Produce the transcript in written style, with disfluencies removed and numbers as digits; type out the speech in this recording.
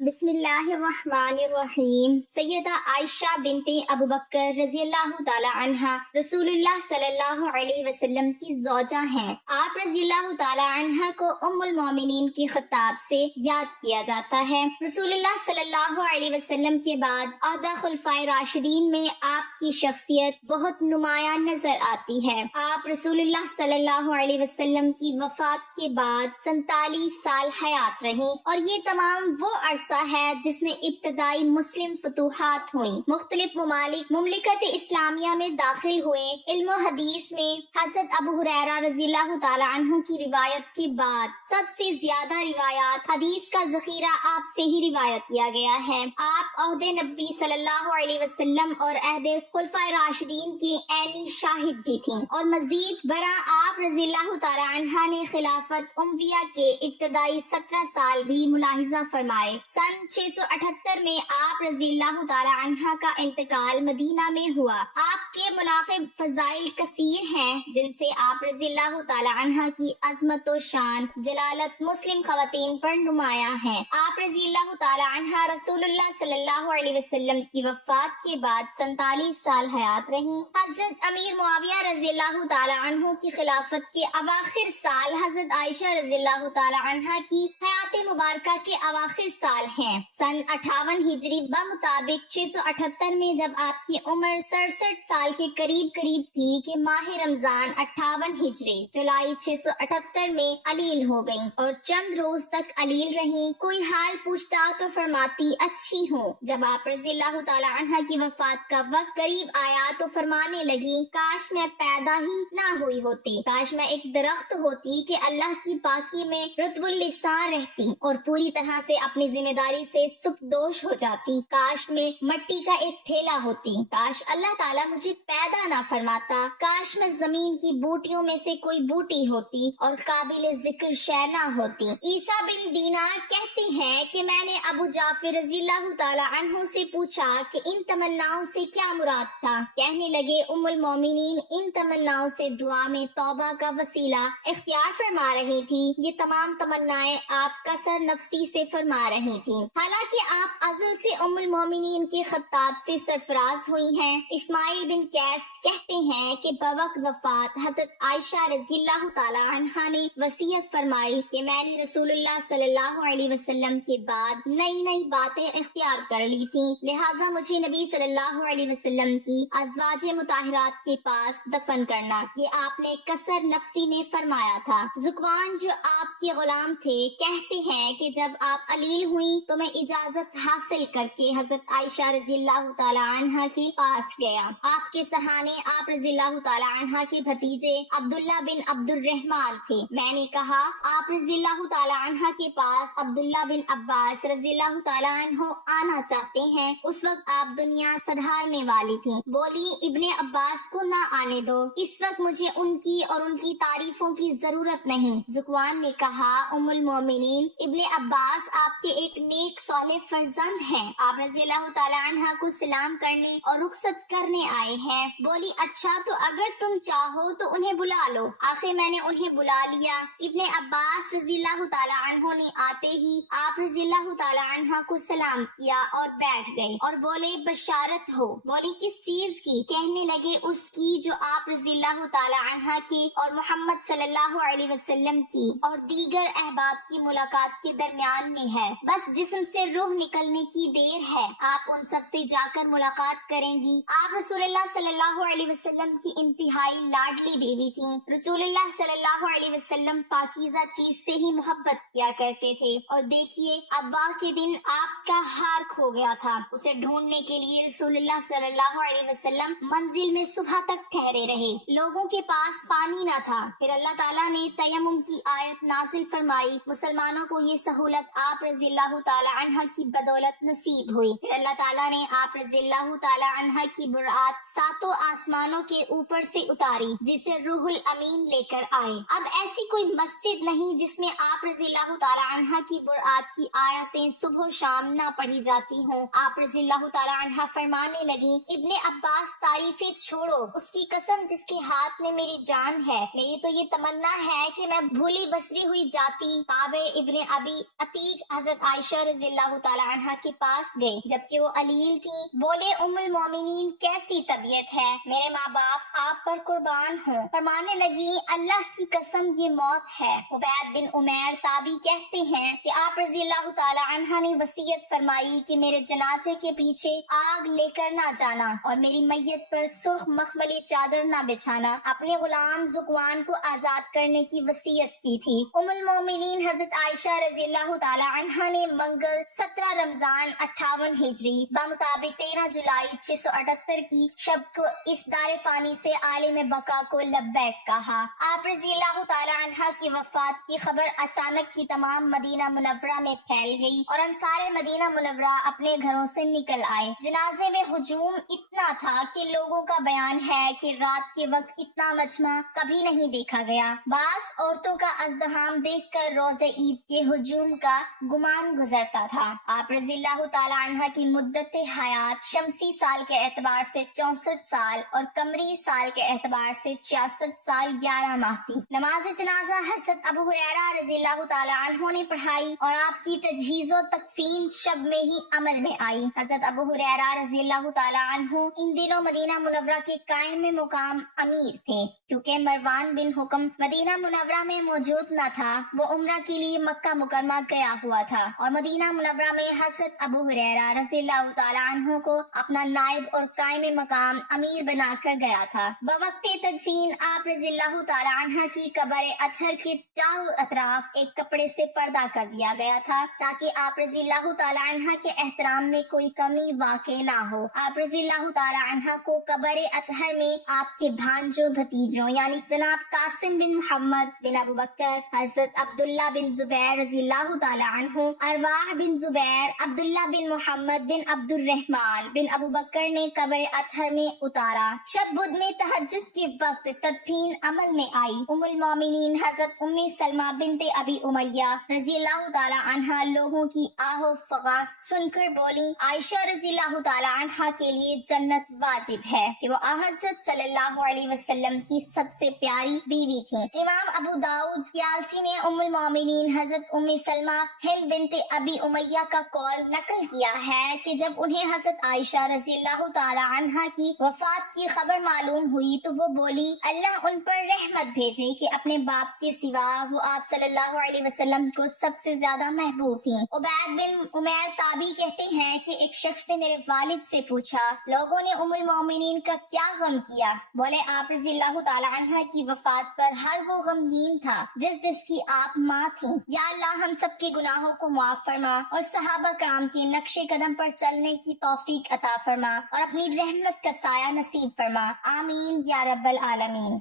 بسم اللہ الرحمن الرحیم۔ سیدہ عائشہ بنت ابو بکر رضی اللہ تعالی عنہا رسول اللہ صلی اللہ علیہ وسلم کی زوجہ ہیں۔ آپ رضی اللہ تعالی عنہا کو ام المومنین کے خطاب سے یاد کیا جاتا ہے۔ رسول اللہ صلی اللہ علیہ وسلم کے بعد عہدہ خلفائے راشدین میں آپ کی شخصیت بہت نمایاں نظر آتی ہے۔ آپ رسول اللہ صلی اللہ علیہ وسلم کی وفات کے بعد 47 سال حیات رہیں، اور یہ تمام وہ عرصہ ہے جس میں ابتدائی مسلم فتوحات ہوئیں، مختلف مملکت اسلامیہ میں داخل ہوئے۔ علم و حدیث میں حضرت ابو ہریرہ رضی اللہ تعالی عنہ کی روایت کے بعد سب سے زیادہ روایات حدیث کا ذخیرہ آپ سے ہی روایت کیا گیا ہے۔ آپ عہد نبوی صلی اللہ علیہ وسلم اور عہد خلفائے راشدین کی عینی شاہد بھی تھیں، اور مزید برآں آپ رضی اللہ تعالی عنہ نے خلافت امویہ کے ابتدائی 17 سال بھی ملاحظہ فرمائے۔ سن 678 میں آپ رضی اللہ تعالی عنہ کا انتقال مدینہ میں ہوا۔ آپ کے مناقب فضائل کثیر ہیں، جن سے آپ رضی اللہ تعالی عنہ کی عظمت و شان جلالت مسلم خواتین پر نمایاں ہیں۔ آپ رضی اللہ تعالی عنہ رسول اللہ صلی اللہ علیہ وسلم کی وفات کے بعد 47 سال حیات رہیں۔ حضرت امیر معاویہ رضی اللہ تعالی عنہ کی خلافت کے اواخر سال حضرت عائشہ رضی اللہ تعالی عنہ کی حیات مبارکہ کے اواخر سال ہیں۔ سن 58 ہجری بمطابق 678 میں جب آپ کی عمر 67 سال کے قریب تھی کہ ماہ رمضان 58 ہجری جولائی 678 میں علیل ہو گئیں، اور چند روز تک علیل رہیں۔ کوئی حال پوچھتا تو فرماتی اچھی ہوں۔ جب آپ رضی اللہ تعالی عنہ کی وفات کا وقت قریب آیا تو فرمانے لگی، کاش میں پیدا ہی نہ ہوئی ہوتی، کاش میں ایک درخت ہوتی کہ اللہ کی پاکی میں رطب اللسان رہتی اور پوری طرح سے اپنی ذمہ داری سے سبکدوش ہو جاتی، کاش میں مٹی کا ایک ٹھیلا ہوتی، کاش اللہ تعالیٰ مجھے پیدا نہ فرماتا، کاش میں زمین کی بوٹیوں میں سے کوئی بوٹی ہوتی اور قابل ذکر شے نہ ہوتی۔ عیسیٰ بن دینار کہتے ہیں کہ میں نے ابو جعفر رضی اللہ تعالی عنہ سے پوچھا کہ ان تمناؤں سے کیا مراد تھا؟ کہنے لگے، ام المومنین ان تمناؤں سے دعا میں توبہ کا وسیلہ اختیار فرما رہی تھی۔ یہ تمام تمنائیں آپ قصر نفسی سے فرما رہی تھیں، حالانکہ آپ ازل سے ام المومنین کے خطاب سے سرفراز ہوئی ہیں۔ اسماعیل بن قیس کہتے ہیں کہ بوقت وفات حضرت عائشہ رضی اللہ تعالی عنہا نے وصیت فرمائی کہ میں نے رسول اللہ صلی اللہ علیہ وسلم کے بعد نئی باتیں اختیار کر لی تھیں، لہٰذا مجھے نبی صلی اللہ علیہ وسلم کی ازواج مطہرات کے پاس دفن کرنا۔ یہ آپ نے قصر نفسی میں فرمایا تھا۔ ذکوان جو آپ کے غلام تھے کہتے ہیں کہ جب آپ علیل ہوئی تو میں اجازت حاصل کر کے حضرت عائشہ رضی اللہ تعالی عنہ کے پاس گیا۔ آپ کے سہانے آپ رضی اللہ تعالی عنہ کے بھتیجے عبداللہ بن عبد الرحمن تھے۔ میں نے کہا، آپ رضی اللہ تعالی عنہ کے پاس عبداللہ بن عباس رضی اللہ تعالی عنہ آنا چاہتے ہیں۔ اس وقت آپ دنیا سدھارنے والی تھیں۔ بولی، ابن عباس کو نہ آنے دو، اس وقت مجھے ان کی اور ان کی تعریفوں کی ضرورت نہیں۔ ذکوان نے کہا، ام المومنین، ابن عباس آپ کے ایک نیک صالح فرزند ہیں، آپ رضی اللہ تعالی عنہ کو سلام کرنے اور رخصت کرنے آئے ہیں۔ بولی، اچھا تو اگر تم چاہو تو انہیں بلا لو۔ آخر میں نے انہیں بلا لیا۔ ابن عباس رضی اللہ تعالی عنہ نے آتے ہی آپ رضی اللہ تعالی عنہ کو سلام کیا اور بیٹھ گئے، اور بولے، بشارت ہو۔ بولی، کس چیز کی؟ کہنے لگے، اس کی جو آپ رضی اللہ تعالی عنہ کی اور محمد صلی اللہ علیہ وسلم کی اور دیگر احباب کی ملاقات کے درمیان میں ہے، بس جسم سے روح نکلنے کی دیر ہے، آپ ان سب سے جا کر ملاقات کریں گی۔ آپ رسول اللہ صلی اللہ علیہ وسلم کی انتہائی لاڈلی بیوی تھیں۔ رسول اللہ صلی اللہ علیہ وسلم پاکیزہ چیز سے ہی محبت کیا کرتے تھے، اور دیکھیے ابا کے دن آپ کا ہار کھو گیا تھا، اسے ڈھونڈنے کے لیے رسول اللہ صلی اللہ علیہ وسلم منزل میں صبح تک ٹھہرے رہے، لوگوں کے پاس پانی نہ تھا۔ پھر اللہ تعالیٰ نے تیمم کی آیت نازل فرمائی، مسلمانوں کو یہ سہولت آپ رضی اللہ تعالی عنہ کی بدولت نصیب ہوئی۔ پھر اللہ تعالیٰ نے آپ رضی اللہ تعالی عنہ کی برات ساتوں آسمانوں کے اوپر سے اتاری، جسے روح الامین لے کر آئے۔ اب ایسی کوئی مسجد نہیں جس میں آپ رضی اللہ تعالی عنہ کی برات کی آیتیں صبح و شام نہ پڑھی جاتی ہوں۔ آپ رضی اللہ تعالی عنہ فرمانے لگی، ابن عباس تعریفیں چھوڑو، اس کی قسم جس کے ہاتھ میں میری جان ہے، میری تو یہ تمنا ہے کہ میں بھولی بسری ہوئی جاتی کعب ابن ابی عتیق حضرت عائشہ عائشہ رضی اللہ تعالی عنہ کے پاس گئے جبکہ وہ علیل تھی. بولے ام المومنین کیسی طبیعت ہے؟ میرے ماں باپ آپ پر قربان ہوں. فرمانے لگی اللہ کی قسم یہ موت ہے. عبید بن عمیر تابعی کہتے ہیں کہ آپ رضی اللہ تعالی عنہ نے وصیت فرمائی کہ میرے جنازے کے پیچھے آگ لے کر نہ جانا اور میری میت پر سرخ مخملی چادر نہ بچھانا. اپنے غلام ذکوان کو آزاد کرنے کی وصیت کی تھی. ام المومنین حضرت عائشہ رضی اللہ تعالی عنہ نے منگل 17 رمضان 58 ہجری بمطابق 13 جولائی 678 کی شب کو اس دار فانی سے عالم بقا کو لبیک کہا. آپ رضی اللہ تعالی عنہ کی وفات کی خبر اچانک ہی تمام مدینہ منورہ میں پھیل گئی اور انصار مدینہ منورہ اپنے گھروں سے نکل آئے. جنازے میں ہجوم اتنا تھا کہ لوگوں کا بیان ہے کہ رات کے وقت اتنا مجمع کبھی نہیں دیکھا گیا. بعض عورتوں کا ازدحام دیکھ کر روز عید کے ہجوم کا گمان گزرتا تھا. آپ رضی اللہ تعالی عنہ کی مدت حیات شمسی سال کے اعتبار سے 64 سال اور قمری سال کے اعتبار سے 66 سال 11 ماہ تھی. نماز جنازہ حضرت ابو ہریرہ رضی اللہ تعالی عنہ نے پڑھائی اور آپ کی تجہیز و تکفین شب میں ہی عمل میں آئی. حضرت ابو ہریرہ رضی اللہ تعالی عنہ ان دنوں مدینہ منورہ کے قائم مقام امیر تھے. کیونکہ مروان بن حکم مدینہ منورہ میں موجود نہ تھا، وہ عمرہ کے لیے مکہ مکرمہ گیا ہوا تھا اور مدینہ منورہ میں حضرت ابو ہریرہ رضی اللہ تعالی عنہ کو اپنا نائب اور قائم مقام امیر بنا کر گیا تھا. بوقت تدفین آپ رضی اللہ تعالی عنہ کی قبر اطہر کے چاروں اطراف ایک کپڑے سے پردہ کر دیا گیا تھا تاکہ آپ رضی اللہ تعالی عنہ کے احترام میں کوئی کمی واقع نہ ہو. آپ رضی اللہ تعالی عنہ کو قبر اطہر میں آپ کے بھانجوں بھتیجوں یعنی جناب قاسم بن محمد بن ابو بکر، حضرت عبداللہ بن زبیر رضی اللہ تعالی عنہ، ارواح بن زبیر، عبداللہ بن محمد بن عبد الرحمن بن ابو بکر نے قبر اطہر میں اتارا. شب بدھ میں تہجد کے وقت تدفین عمل میں آئی. ام المومنین حضرت ام سلمہ بنت ابی امیہ رضی اللہ تعالی عنہ لوگوں کی آہ و فغاں سن کر بولی عائشہ رضی اللہ تعالی عنہ کے لیے جنت واجب ہے کہ وہ حضرت صلی اللہ علیہ وسلم کی سب سے پیاری بیوی تھی. امام ابو داؤد یالسی نے ام المومنین حضرت ام سلمہ ہند بنت ابی امیہ کا قول نقل کیا ہے کہ جب انہیں حضرت عائشہ رضی اللہ تعالی عنہ کی وفات کی خبر معلوم ہوئی تو وہ بولی اللہ ان پر رحمت بھیجے کہ اپنے باپ کے سوا وہ آپ صلی اللہ علیہ وسلم کو سب سے زیادہ محبوب تھی. عبید بن عمیر تابعی کہتے ہیں کہ ایک شخص نے میرے والد سے پوچھا لوگوں نے ام المومنین کا کیا غم کیا؟ بولے آپ رضی اللہ تعالی عنہ کی وفات پر ہر وہ غمگین تھا جس کی آپ ماں تھیں. یا اللہ ہم سب کے گناہوں کو معاف فرما اور صحابہ کرام کے نقش قدم پر چلنے کی توفیق عطا فرما اور اپنی رحمت کا سایہ نصیب فرما. آمین یا رب العالمین.